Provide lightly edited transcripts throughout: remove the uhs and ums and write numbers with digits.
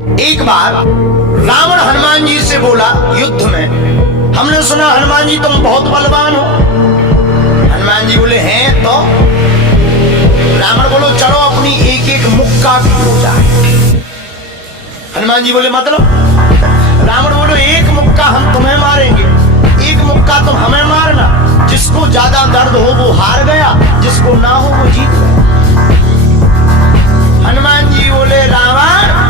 एक बार रावण हनुमान जी से बोला युद्ध में, हमने सुना हनुमान जी तुम बहुत बलवान हो। हनुमान जी बोले हैं तो। रावण बोलो चलो अपनी एक एक मुक्का की हो जाए। हनुमान जी बोले मतलब? रावण बोलो एक मुक्का हम तुम्हें मारेंगे, एक मुक्का तुम हमें मारना। जिसको ज्यादा दर्द हो वो हार गया, जिसको ना हो वो जीत गया। हनुमान जी बोले रावण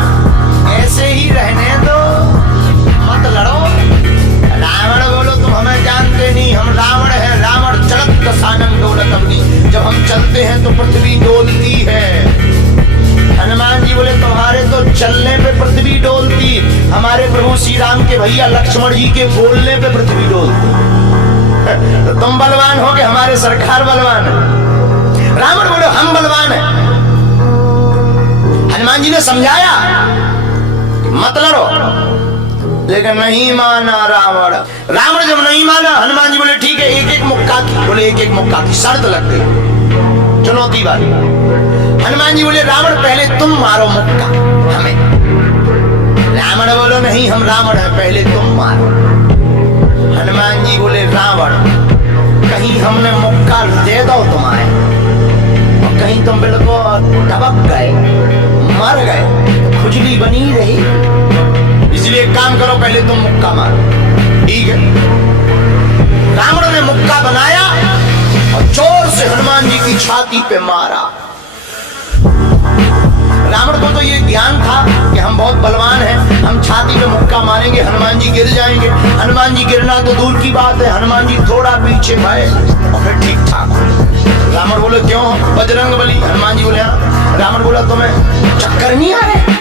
ऐसे ही रहने दो, मत लड़ो। रावण बोलो तुम हमें जानते नहीं, हम रावण है। रावण चलत दसानन डोलत अपनी, जब हम चलते हैं तो पृथ्वी डोलती है। हनुमान जी बोले तुम्हारे तो चलने पे पृथ्वी डोलती, हमारे प्रभु श्री राम के भैया लक्ष्मण जी के बोलने पे पृथ्वी डोलती। तो तुम बलवान हो कि हमारे सरकार बलवान है? रावण बोले हम बलवान है। हनुमान जी ने समझाया मत लड़ो, लेकिन नहीं माना रावण। रावण जब नहीं माना, हनुमान जी बोले ठीक है एक एक मुक्का की। बोले एक एक मुक्का की शर्त लग गई, चुनौती वाली। हनुमान जी बोले रावण पहले तुम मारो मुक्का हमें। रावण बोलो नहीं हम रावण है, पहले तुम मारो। हनुमान जी बोले रावण कहीं हमने मुक्का दे दो तुम्हारे, और कहीं तुम बिल्कुल टपक गए, मर गए, खुजली बनी रही। इसलिए एक काम करो पहले तुम मुक्का मारो। ठीक है। रावण ने मुक्का बनाया और जोर से हनुमान जी की छाती पे मारा। रावण को तो ये ज्ञान था कि हम बहुत बलवान हैं, हम छाती पे मुक्का मारेंगे हनुमान जी गिर जाएंगे। हनुमान जी गिरना तो दूर की बात है, हनुमान जी थोड़ा पीछे गए और फिर ठीक ठाक। रावण बोले क्यों बजरंग बली? हनुमान जी बोले हाँ। रावण बोला तुम्हें चक्कर नहीं आ रहे?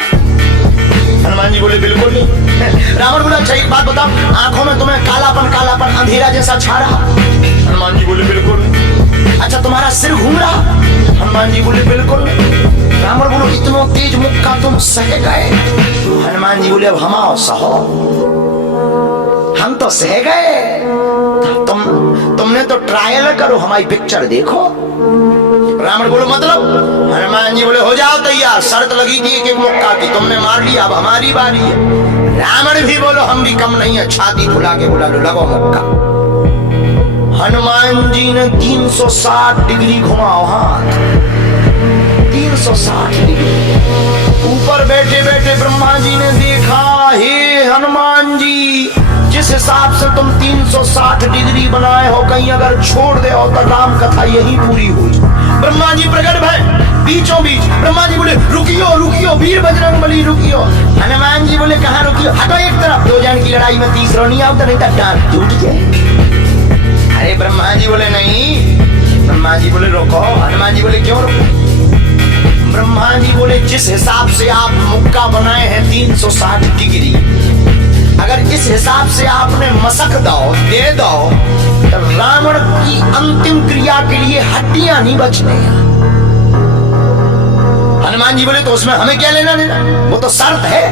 हनुमान जी बोले बिल्कुल नहीं। रावण बोला अच्छा एक बात बताओ, आंखों में तुम्हें कालापन कालापन अंधेरा जैसा छा रहा? हनुमान जी बोले बिल्कुल नहीं। अच्छा तुम्हारा सिर घूम रहा? हनुमान जी बोले बिल्कुल नहीं। रावण बोलो इतना तेज मुक्का तुम सह गए? हनुमान जी बोले अब हम आओ सहो, हम तो सह गए, तुमने तो ट्रायल करो, हमारी पिक्चर देखो। रावण बोलो मतलब? हनुमान जी बोले हो जाओ तैयार, शर्त लगी थी एक एक मुक्का की, तुमने मार लिया, अब हमारी बारी है। रावण भी बोलो हम भी कम नहीं है, छाती फुला के बोला लो लगो मुक्का। हनुमान जी ने 360 डिग्री घुमाओ हाथ, 360 डिग्री। ऊपर बैठे बैठे ब्रह्मा जी ने देखा, हे हनुमान जी जिस हिसाब से तुम 360 डिग्री बनाए हो, कहीं अगर छोड़ दे हो तो राम कथा यही पूरी हुई। ब्रह्मा जी प्रकट भय बीचों बीच। ब्रह्मा जी बोले रुकियो रुकियो वीर बजरंग बली रुकियो। हनुमान जी बोले कहाँ रुकियो? हटो एक तरफ, दो जन की लड़ाई में तीसरा नहीं आता, नहीं तो डांट टूट जाए। अरे ब्रह्मा जी बोले नहीं। ब्रह्मा जी बोले रोको। हनुमान जी बोले क्यों रोको? ब्रह्मा जी बोले जिस हिसाब से आप मुक्का बनाए हैं 360 डिग्री, अगर इस हिसाब से आपने मसक दो दे दो तो रावण की अंतिम क्रिया के लिए हड्डियां नहीं बचने। हनुमान जी बोले तो उसमें हमें क्या लेना देना, वो तो शर्त है।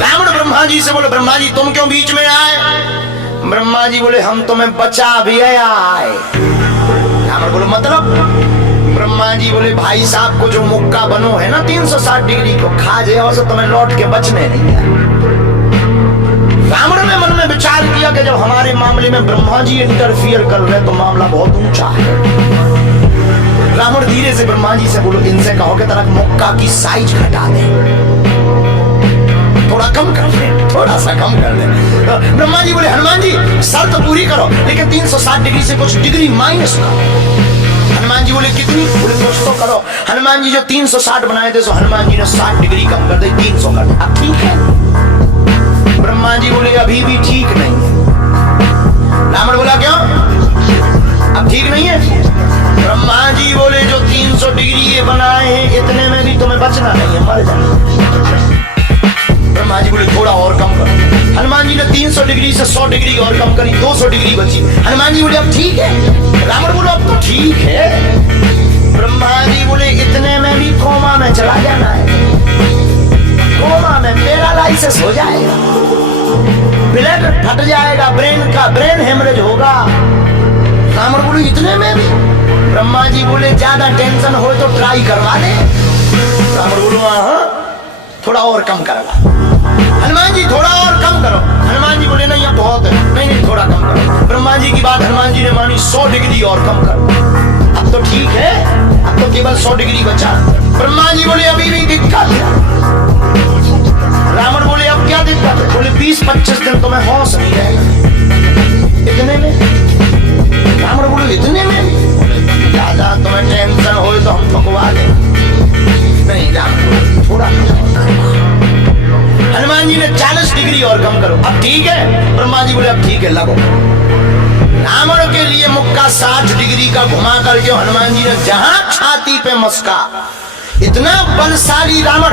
रावण ब्रह्मा जी से बोले ब्रह्मा जी तुम क्यों बीच में आए? ब्रह्मा जी बोले हम तुम्हें बचा भी आए। रावण बोले मतलब? ब्रह्मा जी बोले भाई साहब को जो मुक्का बनो है ना 360 डिग्री को, खा जाओ तो तुम्हें लौट के बचने नहीं है। रावण ने मन में विचार किया कि जब हमारे मामले में ब्रह्मा जी इंटरफियर कर रहे तो मामला बहुत ऊंचा है। रावण धीरे से ब्रह्मा जी से बोलो इनसे कहो कि तरह मुक्का की साइज घटा दे, थोड़ा कम कर दे, थोड़ा सा कम कर दे। ब्रह्मा जी बोले हनुमान जी शर्त पूरी करो, लेकिन 360 डिग्री से कुछ डिग्री माइनस करो। हनुमान जी बोले कितनी? बोले कुछ तो करो। हनुमान जी जो 360 बनाए थे, सो हनुमान जी ने 60 डिग्री कम कर दे, 300 कर दे। अब ठीक है? ब्रह्मा जी बोले अभी भी ठीक नहीं है। रावण बोला क्यों अब ठीक नहीं है? ब्रह्मा जी बोले जो 300 डिग्री ये बनाए हैं इतने में भी तुम्हें बचना नहीं है, मर जाना। ब्रह्मा जी बोले थोड़ा और कम करो। हनुमान जी ने 300 डिग्री से 100 डिग्री और कम करी, 200 डिग्री बची। हनुमान जी बोले अब ठीक है? रावण बोलो अब तो ठीक है। ब्रह्मा जी बोले इतने में भी कोमा में चला जाना है, कोमा में पैरालाइसिस हो जाएगा, ब्लड फट जाएगा, ब्रेन हेमरेज होगा। रावण बोले इतने में भी? ब्रह्मा जी बोले ज्यादा टेंशन हो तो ट्राई करवा ले। रावण बोलो हाँ थोड़ा और कम करो। हनुमान जी थोड़ा और कम करो। हनुमान जी बोले नहीं अब बहुत है, नहीं नहीं थोड़ा कम करो। ब्रह्मा जी की बात हनुमान जी ने मानी, 100 डिग्री और कम करो। अब तो ठीक है, अब तो केवल 100 डिग्री बचा। ब्रह्मा जी बोले अभी भी दिक्कत है। रावण बोले अब क्या दिक्कत है? बोले 20-25 दिन तो मैं होश नहीं रहेगा। इतने में? रावण बोले इतने में? दादा तुम्हें टेंशन हो तो हम पकवा दें। नहीं रावण बोले थोड़ा। हनुमान जी ने 40 डिग्री और कम करो। अब ठीक है? ब्रह्मा जी बोले अब ठीक है लगो। रावण के लिए मुक्का 60 डिग्री का घुमा करके हनुमान जी ने जहां छाती पे मस्का, इतना बलशाली रावण